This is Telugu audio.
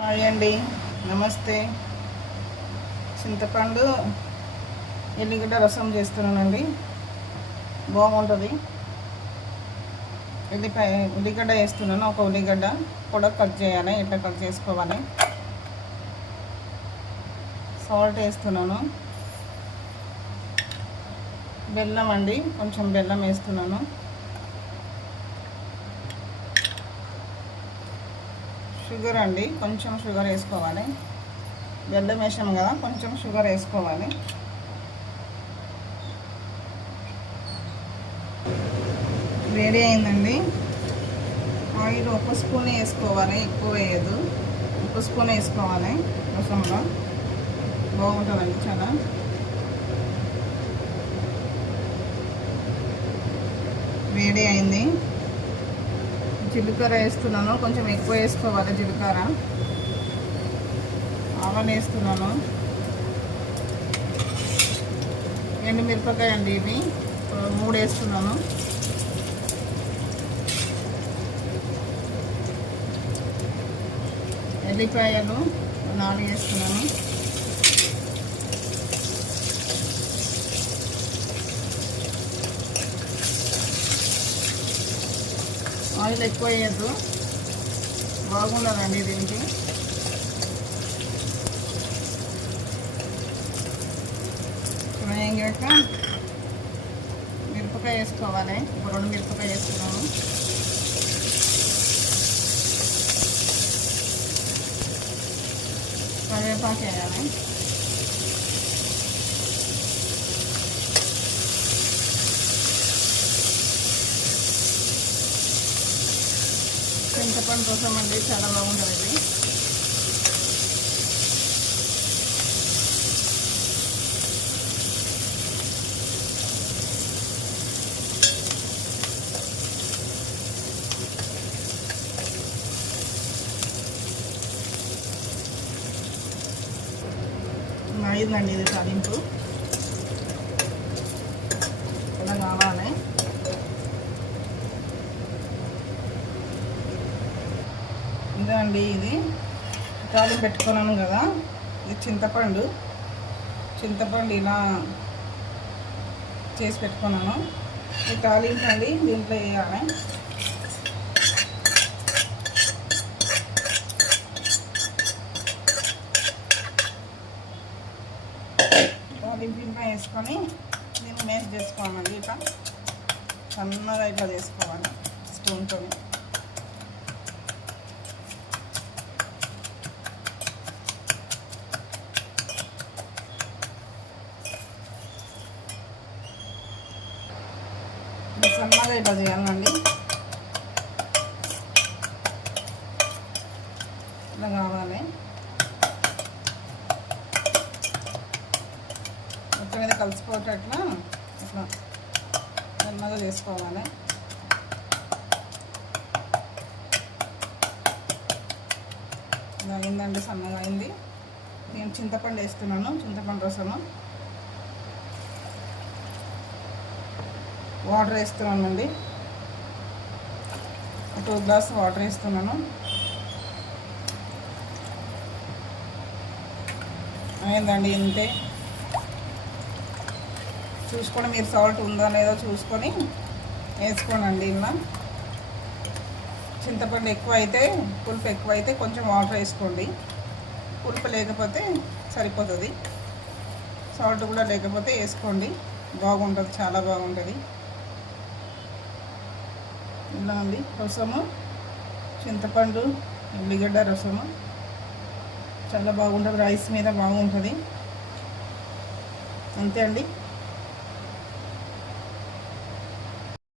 హాయ్ అండి, నమస్తే. చింతపండు ఎల్లిగడ్డ రసం చేస్తున్నానండి. బాగుంటుంది. ఉల్లిగడ్డ వేస్తున్నాను. ఒక ఉల్లిగడ్డ కూడా కట్ చేయాలి. ఇట్లా కట్ చేసుకోవాలి. సాల్ట్ వేస్తున్నాను. బెల్లం అండి, కొంచెం బెల్లం వేస్తున్నాను. షుగర్ అండి, కొంచెం షుగర్ వేసుకోవాలి. బెల్లం వేసాము కదా, కొంచెం షుగర్ వేసుకోవాలి. వేడి అయిందండి. ఆయిల్ ఒక స్పూన్ వేసుకోవాలి, ఎక్కువ వేయదు. ఒక స్పూన్ వేసుకోవాలి. రసంలో బాగుంటుందండి చాలా. వేడి అయింది. జీలకర్ర వేస్తున్నాను, కొంచెం ఎక్కువ వేసుకోవాలి జీలకర్ర. ఆవాలు వేస్తున్నాను. ఎండుమిరపకాయ అండి, ఇవి 3 వేస్తున్నాను. ఎల్లిపాయలు 4 వేస్తున్నాను. ఆయిల్ ఎక్కువ వేయద్దు, బాగుండదండి దీనికి. వేగాక మిరపకాయ వేసుకోవాలి. ఒక 2 మిరపకాయ వేస్తున్నాను. కరివేపాకు వేయాలి. చింతపండు రసం అండి, చాలా బాగుంటుంది. అయిందండి ఇది తాలింపు. ఇలా కావాలి. ఇదండి, ఇది తాలింపు పెట్టుకున్నాను కదా, ఇది చింతపండు ఇలా చేసి పెట్టుకున్నాను. ఈ తాలింపు అండి దీంట్లో వేయాలి. తాలింపు ఇంట్లో వేసుకొని దీన్ని మేష్ చేసుకోవాలండి. ఇట్లా సన్నగా ఇట్లా చేసుకోవాలి స్పూన్తో. సన్నగా ఇట్లా చేయాలండి. ఇట్లా కావాలి. మొత్తం మీద కలిసిపోయేటట్లా ఇట్లా సన్నగా చేసుకోవాలి. ఇలా అయిందండి, సన్నగా అయింది. నేను చింతపండు వేస్తున్నాను, చింతపండు రసము. వాటర్ వేస్తున్నానండి, 2 గ్లాస్ వాటర్ వేస్తున్నాను. అయిందండి, ఇంతే. చూసుకొని మీరు సాల్ట్ ఉందో లేదో చూసుకొని వేసుకోనండి. ఇలా చింతపండు ఎక్కువ అయితే, పులుపు ఎక్కువ అయితే కొంచెం వాటర్ వేసుకోండి. పులుపు లేకపోతే సరిపోతుంది. సాల్ట్ కూడా లేకపోతే వేసుకోండి, బాగుంటుంది, చాలా బాగుంటుంది. ఇలా అండి రసము, చింతపండు ఉల్లిగడ్డ రసము చాలా బాగుంటుంది. రైస్ మీద బాగుంటుంది. అంతే అండి.